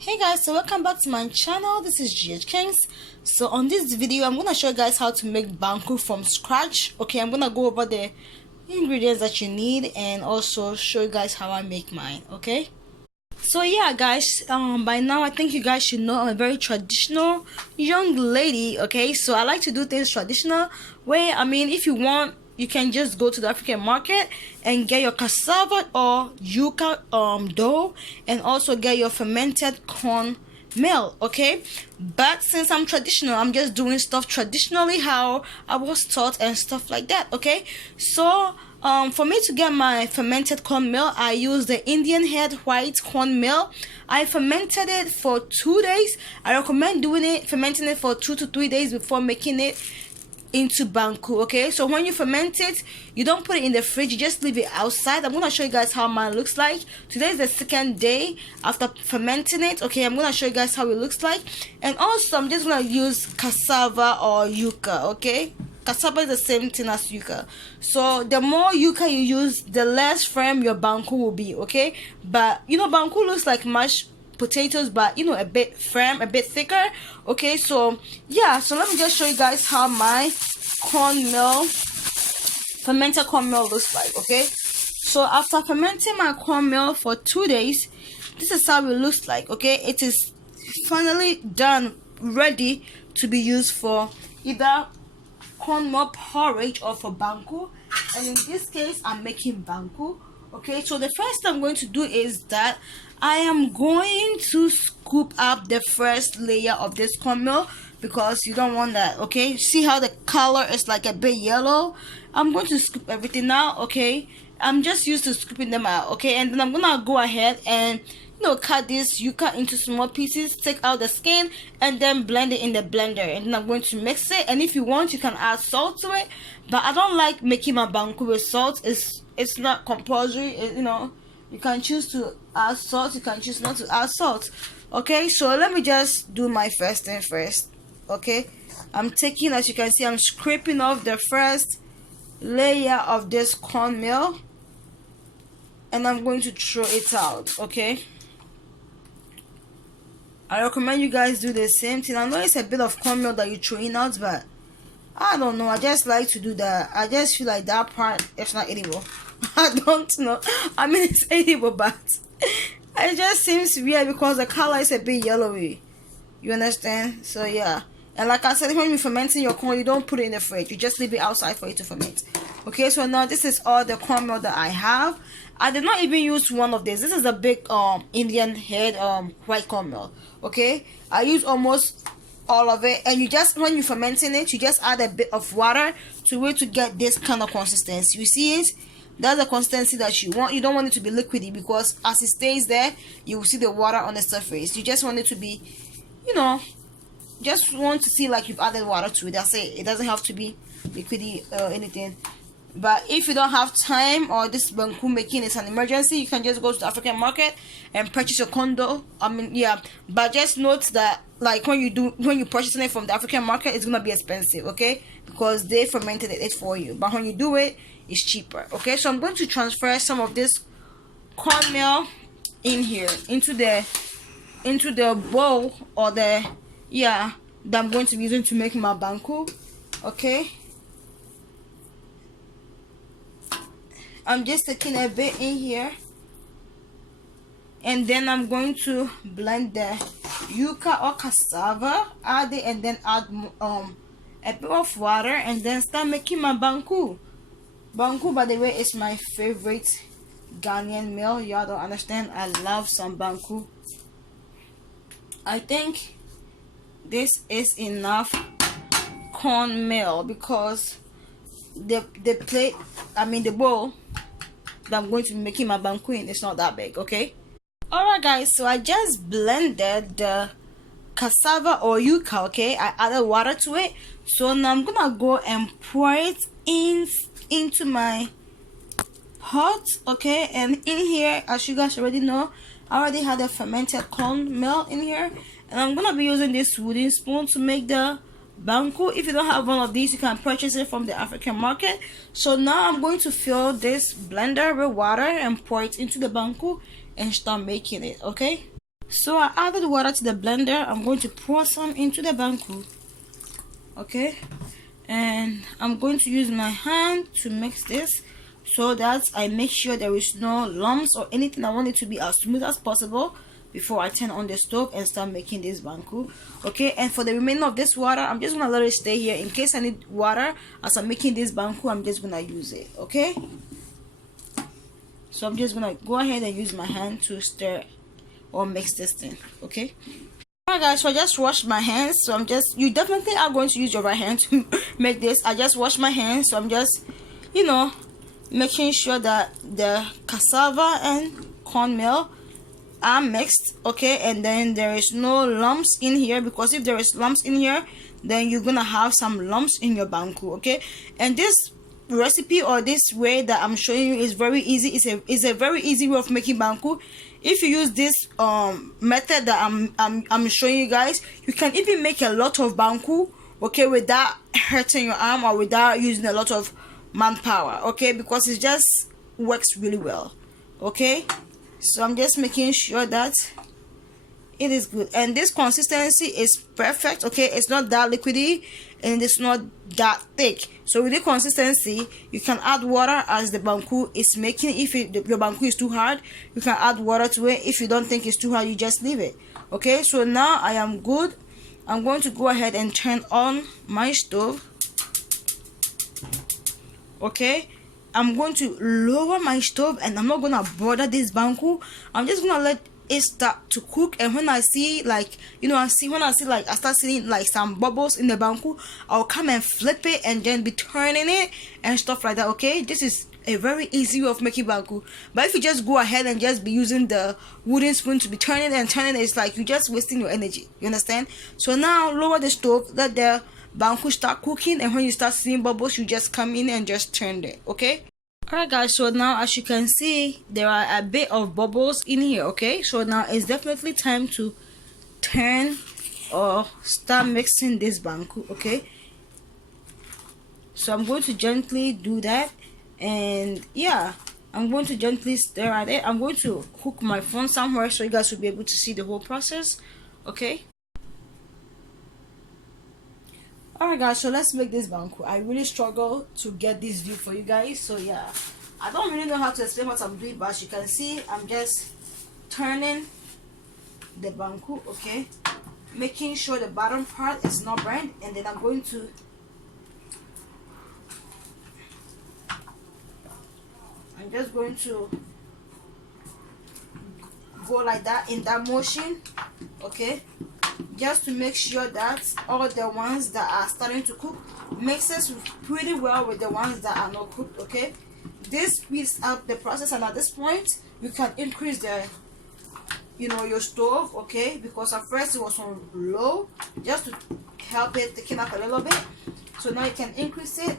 Hey guys, so welcome back to my channel. This is GH Kings. So on this video I'm gonna show you guys how to make banku from scratch. Okay, I'm gonna go over the ingredients that you need and also show you guys how I make mine. Okay, so yeah guys, by now I think you guys should know I'm a very traditional young lady. Okay, so I like to do things traditional way. I mean, if you want, you can just go to the African market and get your cassava or yucca dough, and also get your fermented corn meal. Okay, but since I'm traditional, I'm just doing stuff traditionally how I was taught and stuff like that. Okay, so for me to get my fermented corn meal, I use the Indian head white corn meal. I fermented it for 2 days. I recommend fermenting it for 2 to 3 days before making it into banku. Okay, so when you ferment it, you don't put it in the fridge, you just leave it outside. I'm gonna show you guys how mine looks like. Today is the second day after fermenting it. Okay, I'm gonna show you guys how it looks like. And also I'm just gonna use cassava or yucca. Okay, cassava is the same thing as yucca, so the more yucca you use, the less firm your banku will be. Okay, but you know, banku looks like mashed potatoes, but you know, a bit firm, a bit thicker. Okay, so yeah, so let me just show you guys how my fermented corn meal looks like. Okay, so after fermenting my corn meal for 2 days, this is how it looks like. Okay, it is finally done, ready to be used for either corn meal porridge or for banku, and in this case I'm making banku. Okay, so the first thing I'm going to do is that I am going to scoop up the first layer of this corn meal, because you don't want that. Okay, see how the color is like a bit yellow? I'm going to scoop everything out. Okay, I'm just used to scooping them out. Okay, and then I'm gonna go ahead and cut this yucca into small pieces, take out the skin, and then blend it in the blender. And then I'm going to mix it, and if you want, you can add salt to it, but I don't like making my banku with salt. It's not compulsory. You can choose to add salt, you can choose not to add salt. Okay, so let me just do my first thing first. Okay, I'm taking, as you can see, I'm scraping off the first layer of this corn meal, and I'm going to throw it out. Okay, I recommend you guys do the same thing. I know it's a bit of corn meal that you're throwing out, but I don't know, I just like to do that. I just feel like that part is not edible. I don't know. I mean, it's edible, but it just seems weird because the color is a bit yellowy. You understand? So yeah. And like I said, when you're fermenting your corn, you don't put it in the fridge. You just leave it outside for it to ferment. Okay, so now this is all the corn meal that I have. I did not even use one of these. This is a big Indian head white corn meal. Okay, I use almost all of it, and you just, when you're fermenting it, you just add a bit of water to it to get this kind of consistency. You see it? That's the consistency that you want. You don't want it to be liquidy, because as it stays there, you will see the water on the surface. You just want it to be, just want to see like you've added water to it. That's it. It doesn't have to be liquidy or anything. But if you don't have time, or this banku making is an emergency, you can just go to the African market and purchase your condo. I mean, yeah, but just note that like when you purchasing it from the African market, it's gonna be expensive. Okay, because they fermented it for you. But when you do it, it's cheaper. Okay, so I'm going to transfer some of this corn meal in here into the bowl, or that I'm going to be using to make my banku. Okay, I'm just taking a bit in here, and then I'm going to blend the yucca or cassava, add it, and then add a bit of water, and then start making my banku. Banku, by the way, is my favorite Ghanaian meal. Y'all don't understand, I love some banku. I think this is enough corn meal, because the bowl that I'm going to be making my banku in is not that big. Okay, alright guys, so I just blended the cassava or yucca. Okay, I added water to it, so now I'm gonna go and pour it into my pot. Okay, and in here, as you guys already know, I already had a fermented corn meal in here, and I'm gonna be using this wooden spoon to make the banku. If you don't have one of these, you can purchase it from the African market. So now I'm going to fill this blender with water and pour it into the banku and start making it. Okay, So I added water to the blender. I'm going to pour some into the banku, okay, and I'm going to use my hand to mix this so that I make sure there is no lumps or anything. I want it to be as smooth as possible before I turn on the stove and start making this banku, okay. And for the remainder of this water, I'm just gonna let it stay here in case I need water as I'm making this banku. I'm just gonna use it, okay. So I'm just gonna go ahead and use my hand to stir or mix this thing, okay. Alright guys, so I just washed my hands. So you definitely are going to use your right hand to make this. I just washed my hands, so I'm just, you know, making sure that the cassava and cornmeal are mixed, okay, and then there is no lumps in here, because if there is lumps in here, then you're gonna have some lumps in your banku, okay. And this recipe, or this way that I'm showing you, is very easy. It's a very easy way of making banku. If you use this method that I'm showing you guys, you can even make a lot of banku, okay, without hurting your arm or without using a lot of manpower, okay, because it just works really well, okay. So I'm just making sure that it is good, and this consistency is perfect, okay. It's not that liquidy and it's not that thick. So with the consistency, you can add water as the banku is making. If your banku is too hard, you can add water to it. If you don't think it's too hard, you just leave it, okay. So now I am good. I'm going to go ahead and turn on my stove, okay. I'm going to lower my stove, and I'm not gonna bother this banku. I'm just gonna let it start to cook, and when I see, like, you know, I start seeing like some bubbles in the banku, I'll come and flip it and then be turning it and stuff like that, okay. This is a very easy way of making banku. But if you just go ahead and just be using the wooden spoon to be turning and turning it, it's like you're just wasting your energy, you understand. So now lower the stove, let the banku start cooking, and when you start seeing bubbles, you just come in and just turn it, okay. Alright guys, so now as you can see, there are a bit of bubbles in here, okay. So now it's definitely time to turn or start mixing this banku, okay. So I'm going to gently do that, and yeah, I'm going to gently stir at it. I'm going to hook my phone somewhere so you guys will be able to see the whole process, okay. Alright guys, so let's make this banku. I really struggle to get this view for you guys, so yeah, I don't really know how to explain what I'm doing, but as you can see, I'm just turning the banku, okay, making sure the bottom part is not burned, and then I'm just going to go like that in that motion, okay, just to make sure that all the ones that are starting to cook mixes pretty well with the ones that are not cooked, okay. This speeds up the process, and at this point you can increase the, you know, your stove, okay, because at first it was on low just to help it thicken up a little bit. So now you can increase it,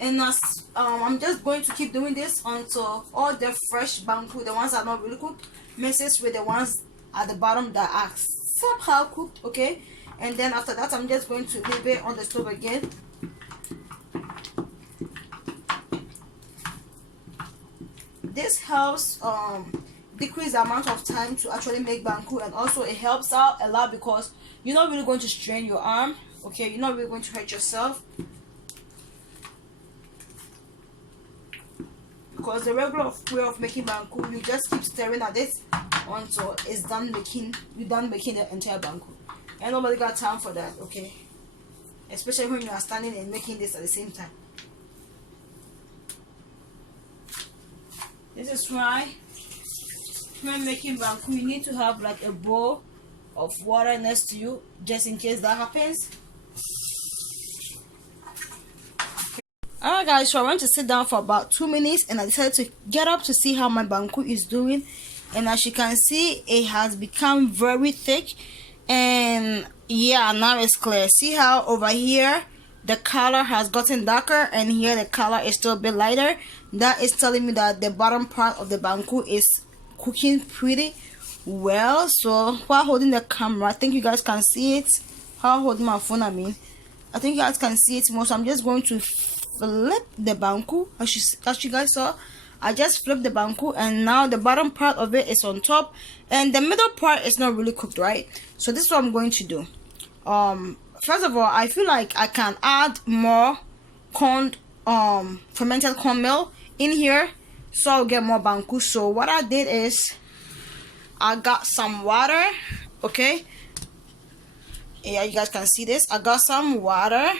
and as I'm just going to keep doing this until all the fresh banku, the ones that are not really cooked, mixes with the ones at the bottom that are somehow cooked, okay. And then after that, I'm just going to leave it on the stove again. This helps decrease the amount of time to actually make banku, and also it helps out a lot because you're not really going to strain your arm, okay. You're not really going to hurt yourself, because the regular way of making banku, you just keep stirring at it until it's done making, you're done making the entire banku, and nobody got time for that, okay, especially when you are standing and making this at the same time. This is why when making banku, you need to have like a bowl of water next to you, just in case that happens. Alright guys, so I went to sit down for about 2 minutes, and I decided to get up to see how my banku is doing. And as you can see, it has become very thick, and yeah, now it's clear. See how over here the color has gotten darker, and here the color is still a bit lighter. That is telling me that the bottom part of the banku is cooking pretty well. So while holding the camera, I think you guys can see it. While holding my phone, I think you guys can see it more. So I'm just going to flip the banku, as you guys saw. I just flip the banku, and now the bottom part of it is on top and the middle part is not really cooked, right? So this is what I'm going to do. First of all, I feel like I can add more corn, fermented cornmeal in here, so I'll get more banku. So what I did is I got some water. Okay, yeah, you guys can see this. I got some water.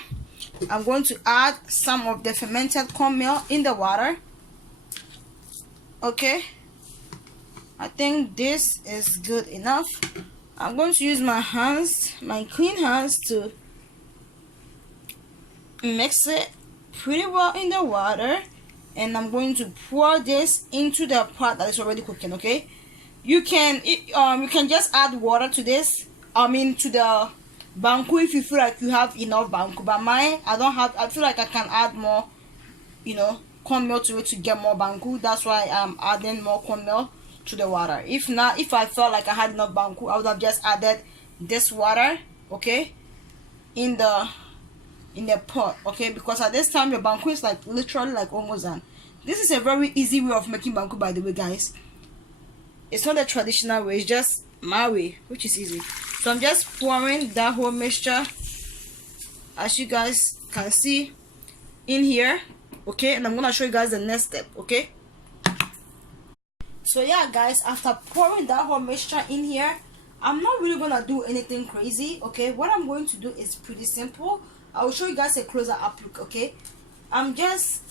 I'm going to add some of the fermented cornmeal in the water. Okay, I think this is good enough. I'm going to use my hands, my clean hands, to mix it pretty well in the water, and I'm going to pour this into the pot that is already cooking. Okay, you can just add water to this, to the banku, if you feel like you have enough banku. But mine, I feel like I can add more, cornmeal to it to get more banku. That's why I'm adding more cornmeal to the water. If not, if I felt like I had enough banku, I would have just added this water, okay, in the pot, okay, because at this time your banku is like literally like almost done. This is a very easy way of making banku, by the way, guys. It's not a traditional way, it's just my way, which is easy. So I'm just pouring that whole mixture, as you guys can see, in here, okay, and I'm gonna show you guys the next step. Okay, so yeah guys, after pouring that whole mixture in here, I'm not really gonna do anything crazy. Okay, what I'm going to do is pretty simple. I will show you guys a closer up look. Okay, I'm just,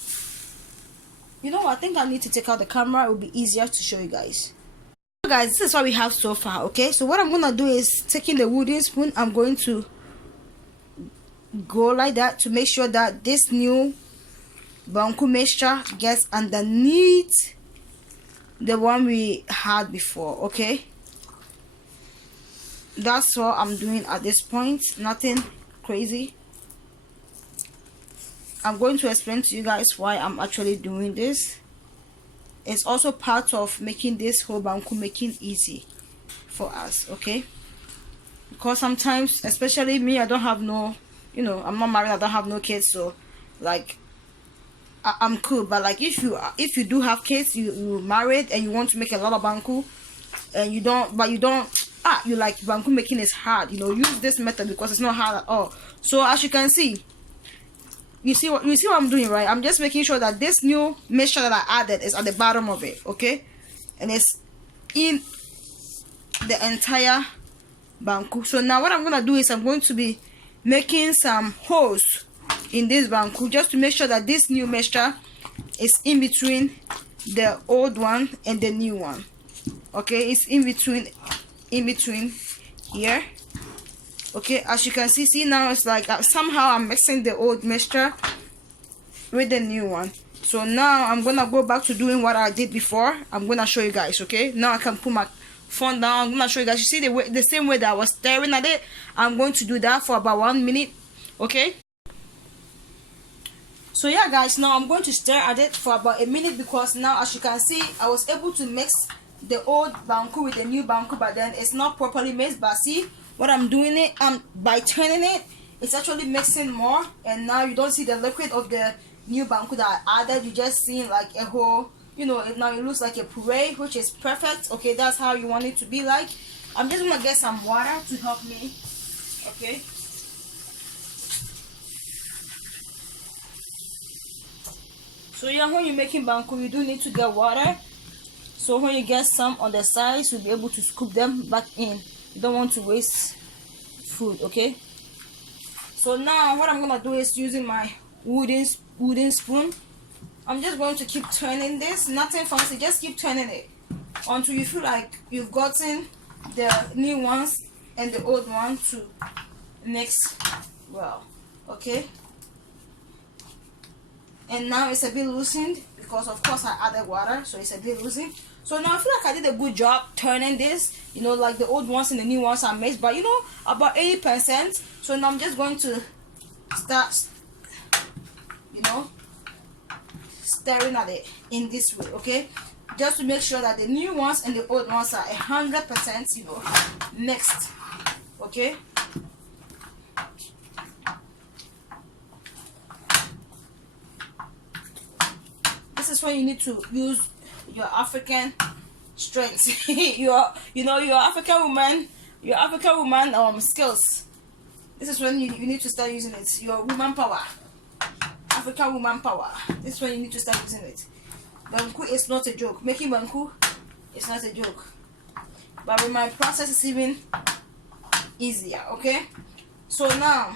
I think I need to take out the camera. It will be easier to show you guys. So guys, this is what we have so far. Okay, so what I'm gonna do is, taking the wooden spoon, I'm going to go like that to make sure that this new banku mixture gets underneath the one we had before. Okay, that's all I'm doing at this point, nothing crazy. I'm going to explain to you guys why I'm actually doing this. It's also part of making this whole banku making easy for us. Okay, because sometimes, especially me, I don't have no, I'm not married, I don't have no kids, so like I'm cool. But like if you do have kids, you married and you want to make a lot of banku, and you like banku making is hard, use this method because it's not hard at all. So as you can see, you see what I'm doing, right? I'm just making sure that this new mixture that I added is at the bottom of it. Okay, and it's in the entire banku. So now what I'm gonna do is I'm going to be making some holes in this banku, just to make sure that this new mixture is in between the old one and the new one. Okay, it's in between here. Okay, as you can see now it's like somehow I'm mixing the old mixture with the new one. So now I'm gonna go back to doing what I did before. I'm gonna show you guys. Okay, now I can put my phone down. I'm gonna show you guys. You see the same way that I was staring at it, I'm going to do that for about 1 minute. Okay, so yeah guys, now I'm going to stare at it for about a minute, because now as you can see, I was able to mix the old banku with the new banku, but then it's not properly mixed. But see what I'm doing it, by turning it, it's actually mixing more, and now you don't see the liquid of the new banku that I added. You just see like a whole, now it looks like a puree, which is perfect. Okay, that's how you want it to be like. I'm just gonna get some water to help me. Okay, so yeah, when you're making banku, you do need to get water, so when you get some on the sides, you'll be able to scoop them back in. You don't want to waste food. Okay, so now what I'm gonna do is, using my wooden spoon, I'm just going to keep turning this. Nothing fancy, just keep turning it until you feel like you've gotten the new ones and the old one to mix well. Okay, and now it's a bit loosened because of course I added water, so it's a bit loosened. So now I feel like I did a good job turning this, like the old ones and the new ones are mixed, but about 80%. So now I'm just going to start, stirring at it in this way. Okay, just to make sure that the new ones and the old ones are 100%, mixed. Okay, when you need to use your African strength. your African woman skills. This is when you need to start using it. Your woman power. African woman power. This is when you need to start using it. Banku is not a joke. Making banku is not a joke. But with my process is even easier, okay? So now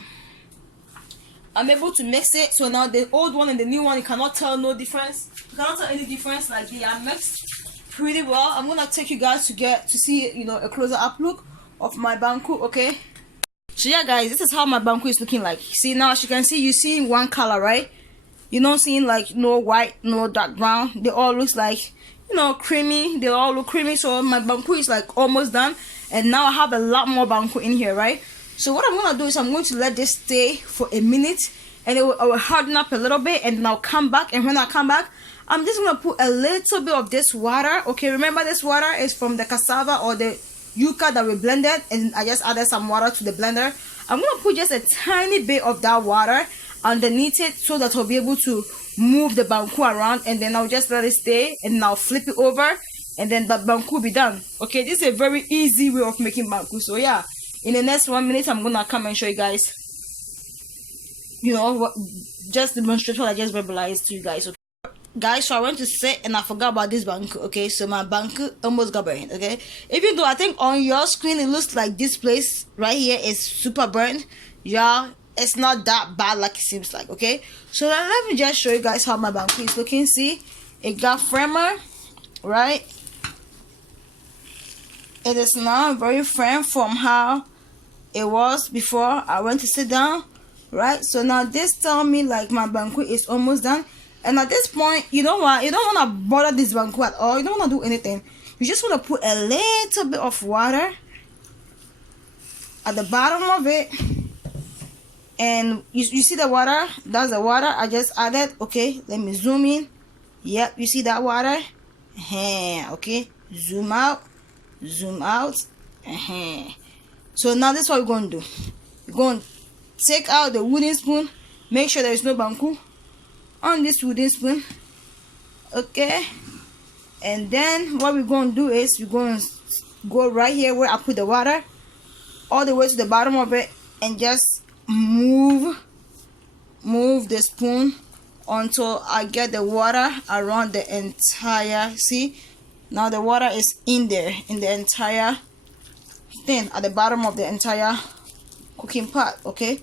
I'm able to mix it. So now the old one and the new one, you cannot tell no difference. You cannot tell any difference. Like they are mixed pretty well. I'm gonna take you guys to see, you know, a closer up look of my banku, okay? So yeah guys, this is how my banku is looking like. See, now as you can see, you see one color, right? You're not seeing like no white, no dark brown. They all looks like, you know, creamy. They all look creamy. So my banku is like almost done, and now I have a lot more banku in here, right? So what I'm gonna do is I'm going to let this stay for a minute, and it will harden up a little bit, and then I'll come back. And when I come back, I'm just gonna put a little bit of this water. Okay, remember this water is from the cassava or the yucca that we blended, and I just added some water to the blender. I'm gonna put just a tiny bit of that water underneath it so that I'll be able to move the banku around, and then I'll just let it stay, and then I'll flip it over, and then the banku will be done. Okay, this is a very easy way of making banku. So yeah, in the next 1 minute I'm gonna come and show you guys, you know, what, just demonstrate what I just verbalized to you guys. Okay guys, so I went to sit and I forgot about this banku. Okay, so my banku almost got burned. Okay, even though I think on your screen it looks like this place right here is super burned, y'all, it's not that bad like it seems like. Okay, so then let me just show you guys how my banku is looking. See, it got firmer, right? It is now very firm from how it was before I went to sit down, right? So now this tell me like my banku is almost done. And at this point, you know what? You don't want to bother this banku at all. You don't want to do anything. You just want to put a little bit of water at the bottom of it. And you see the water? That's the water I just added. Okay, let me zoom in. Yep, you see that water? Okay, zoom out. Zoom out. So now this is what we're going to do. We're going to take out the wooden spoon. Make sure there is no banku on this wooden spoon. Okay, and then what we're going to do is we're going to go right here where I put the water all the way to the bottom of it, and just move the spoon until I get the water around the entire, see, now the water is in there, in the entire thing, at the bottom of the entire cooking pot. Okay,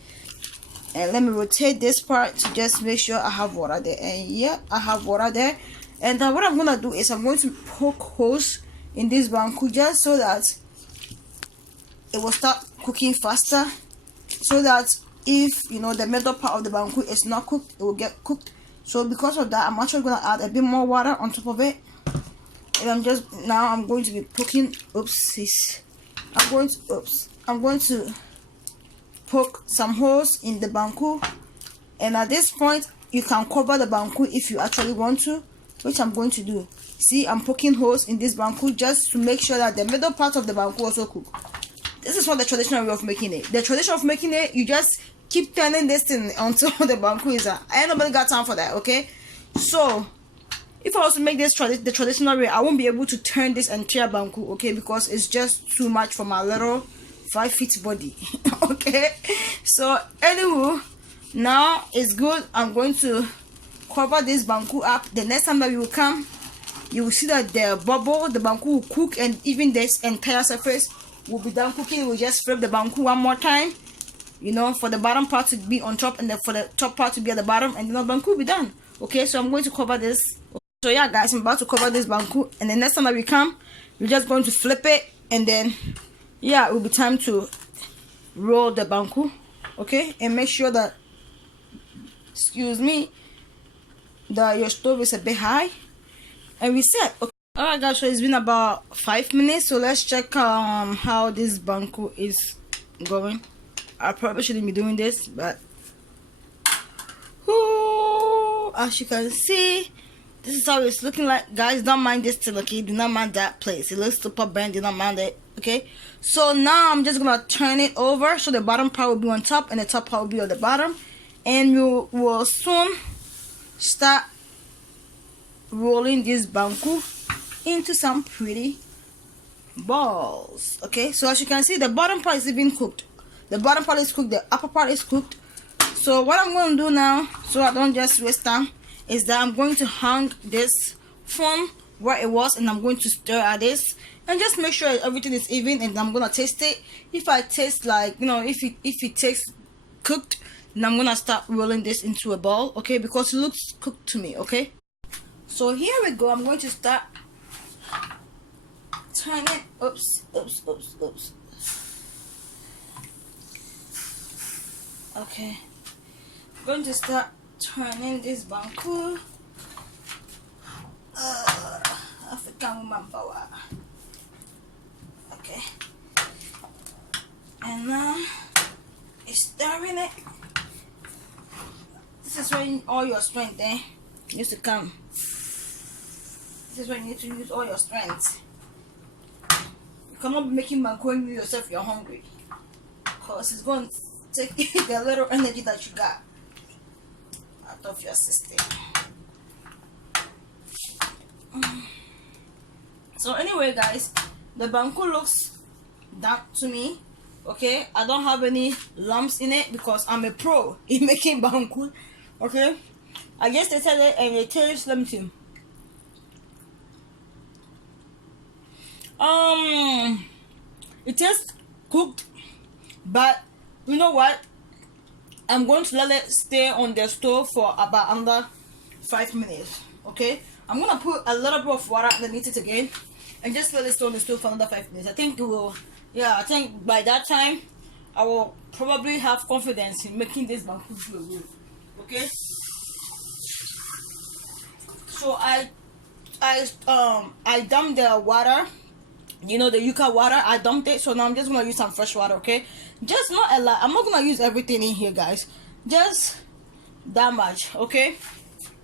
and let me rotate this part to just make sure I have water there. And yeah, I have water there. And then what I'm gonna do is I'm going to poke holes in this banku just so that it will start cooking faster, so that if you know the middle part of the banku is not cooked, it will get cooked. So because of that, I'm actually gonna add a bit more water on top of it. And I'm going to be poking, I'm going to poke some holes in the banku. And at this point you can cover the banku if you actually want to, which I'm going to do. See, I'm poking holes in this banku just to make sure that the middle part of the banku also cook. This is not the traditional way of making it. The tradition of making it, you just keep turning this thing until the banku is ain't nobody got time for that. Okay, so if I was to make this the traditional way, I won't be able to turn this entire banku, okay, because it's just too much for my little 5 feet body. Okay, so anywho, now it's good. I'm going to cover this banku up. The next time that we will come, you will see that the banku will cook, and even this entire surface will be done cooking. We'll just flip the banku one more time, you know, for the bottom part to be on top and then for the top part to be at the bottom, and then the banku will be done. Okay, so I'm going to cover this. So yeah guys, I'm about to cover this banku, and the next time that we come, we're just going to flip it, and then yeah, it will be time to roll the banku. Okay, and make sure that, excuse me, that your stove is a bit high, and we set. Okay. Alright guys, so it's been about 5 minutes, so let's check how this banku is going. I probably shouldn't be doing this, but as you can see, this is how it's looking like. Guys, don't mind this thing, okay? Do not mind that place. It looks super burnt, do not mind it. Okay, so now I'm just gonna turn it over so the bottom part will be on top and the top part will be on the bottom, and you will soon start rolling this banku into some pretty balls. Okay, so as you can see, the bottom part is even cooked. The bottom part is cooked, the upper part is cooked. So what I'm going to do now, so I don't just waste time, is that I'm going to hang this from where it was, and I'm going to stir at this and just make sure everything is even, and I'm gonna taste it. If I taste like, you know, if it tastes cooked, then I'm gonna start rolling this into a ball, okay, because it looks cooked to me. Okay, so here we go. I'm going to start turning. Oops. Okay, I'm going to start turning this banku. African woman power. Okay, and now it's stirring it. This is when all your strength needs to come. This is when you need to use all your strength. You cannot be making banku when you yourself you're hungry, because it's going to take the little energy that you got out of your system. So anyway, guys, the banku looks dark to me. Okay, I don't have any lumps in it because I'm a pro in making banku. Okay, I just tasted it and it tastes, let me see. It tastes cooked, but you know what? I'm going to let it stay on the stove for about under 5 minutes. Okay, I'm gonna put a little bit of water underneath it again and just let it stay on the stove for another 5 minutes. I think it will, yeah, I think by that time I will probably have confidence in making this banku good. Okay, so I dumped the water, you know, the yucca water. I dumped it, so now I'm just gonna use some fresh water. Okay, just not a lot. I'm not gonna use everything in here, guys, just that much. Okay,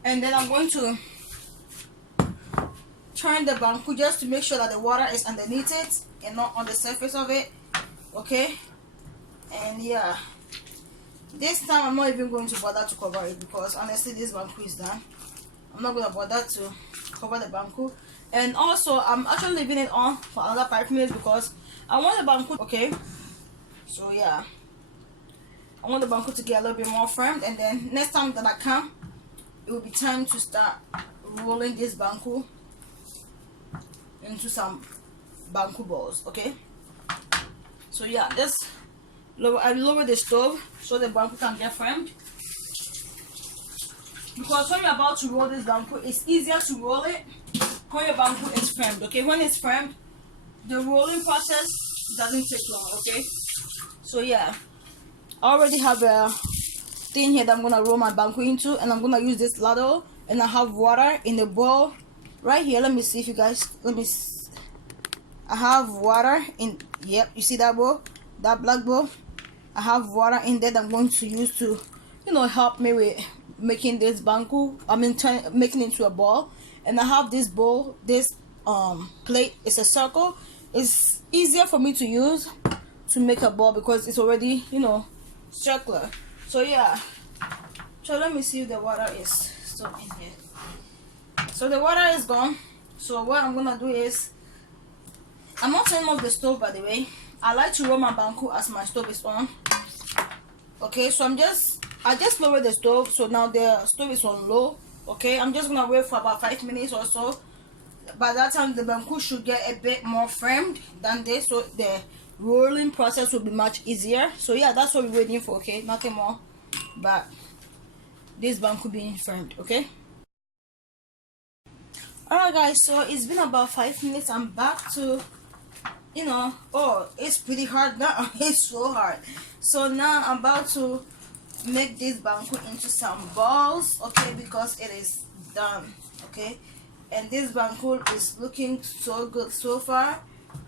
and then I'm going to turn the banku just to make sure that the water is underneath it and not on the surface of it. Okay, and yeah, this time I'm not even going to bother to cover it, because honestly this banku is done. I'm not gonna bother to cover the banku. And also I'm actually leaving it on for another 5 minutes because I want the banku, okay, so yeah, I want the banku to get a little bit more firm, and then next time that I come, it will be time to start rolling this banku into some banku balls. Okay, so yeah, just I lower the stove so the banku can get firmed, because when you're about to roll this banku, it's easier to roll it when your banku is firmed. Okay, when it's firmed, the rolling process doesn't take long. Okay, so yeah, I already have a thing here that I'm gonna roll my banku into, and I'm gonna use this ladle, and I have water in the bowl right here. Let me see if you guys, I have water in, yep, you see that bowl, that black bowl? I have water in there that I'm going to use to, you know, help me with making this banku, making it into a ball. And I have this bowl, this plate, it's a circle. It's easier for me to use to make a ball because it's already, you know, circular. So yeah, so let me see if the water is still in here. So the water is gone. So what I'm gonna do is, I'm not turning off the stove, by the way. I like to roll my banku as my stove is on. Okay, so I just lowered the stove, so now the stove is on low. Okay, I'm just gonna wait for about 5 minutes or so. By that time the banku should get a bit more firmed than this, so the rolling process will be much easier. So yeah, that's what we're waiting for. Okay, nothing more but this banku being firmed. Okay, alright guys, so it's been about 5 minutes. I'm back to, you know, oh, it's pretty hard now. It's so hard. So now I'm about to make this banku into some balls, okay, because it is done. Okay, and this banku is looking so good so far.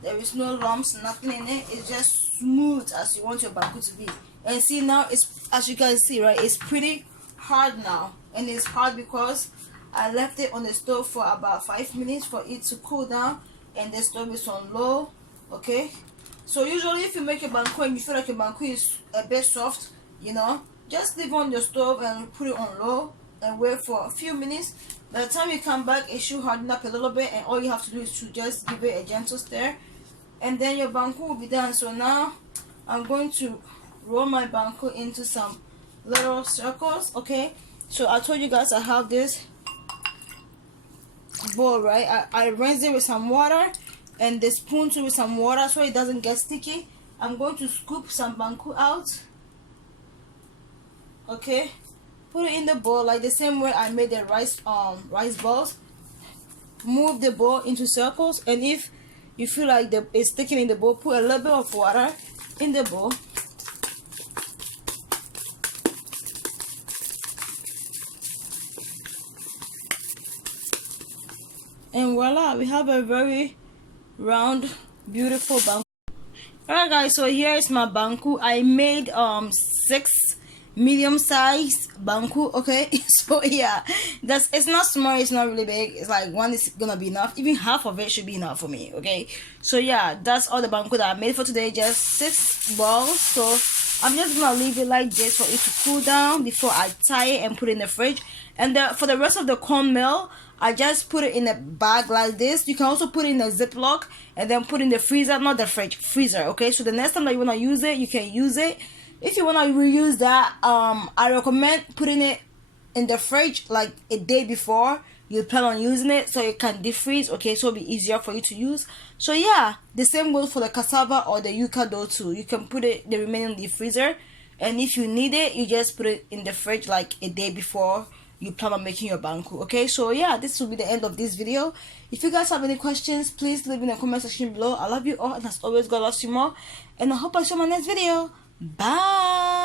There is no lumps, nothing in it. It's just smooth as you want your banku to be. And see, now it's, as you can see, right, it's pretty hard now, and it's hard because I left it on the stove for about 5 minutes for it to cool down, and the stove is on low. Okay, so usually if you make a banku and you feel like your banku is a bit soft, you know, just leave on your stove and put it on low, and wait for a few minutes. By the time you come back, it should harden up a little bit, and all you have to do is to just give it a gentle stir, and then your banku will be done. So now I'm going to roll my banku into some little circles. Okay, so I told you guys I have this bowl, right? I rinse it with some water, and the spoon too with some water so it doesn't get sticky. I'm going to scoop some banku out. Okay, put it in the bowl like the same way I made the rice balls. Move the bowl into circles, and if you feel like it's sticking in the bowl, put a little bit of water in the bowl. And voila, we have a very round, beautiful banku. Alright guys, so here is my banku. I made 6 medium-sized banku. Okay, so yeah, it's not small, it's not really big. It's like one is gonna be enough. Even half of it should be enough for me. Okay, so yeah, that's all the banku that I made for today. Just 6 balls. So I'm just gonna leave it like this for it to cool down before I tie it and put it in the fridge. And for the rest of the cornmeal, I just put it in a bag like this. You can also put it in a Ziploc and then put it in the freezer, not the fridge, freezer. Okay, so the next time that you want to use it, you can use it. If you want to reuse that, I recommend putting it in the fridge like a day before you plan on using it, so it can defreeze. Okay, so it'll be easier for you to use. So yeah, the same goes for the cassava or the yucca dough too. You can put the remaining in the freezer, and if you need it, you just put it in the fridge like a day before you plan on making your banku. Okay, so yeah, this will be the end of this video. If you guys have any questions, please leave in the comment section below. I love you all, and as always, God loves you more, and I hope I see you in my next video. Bye.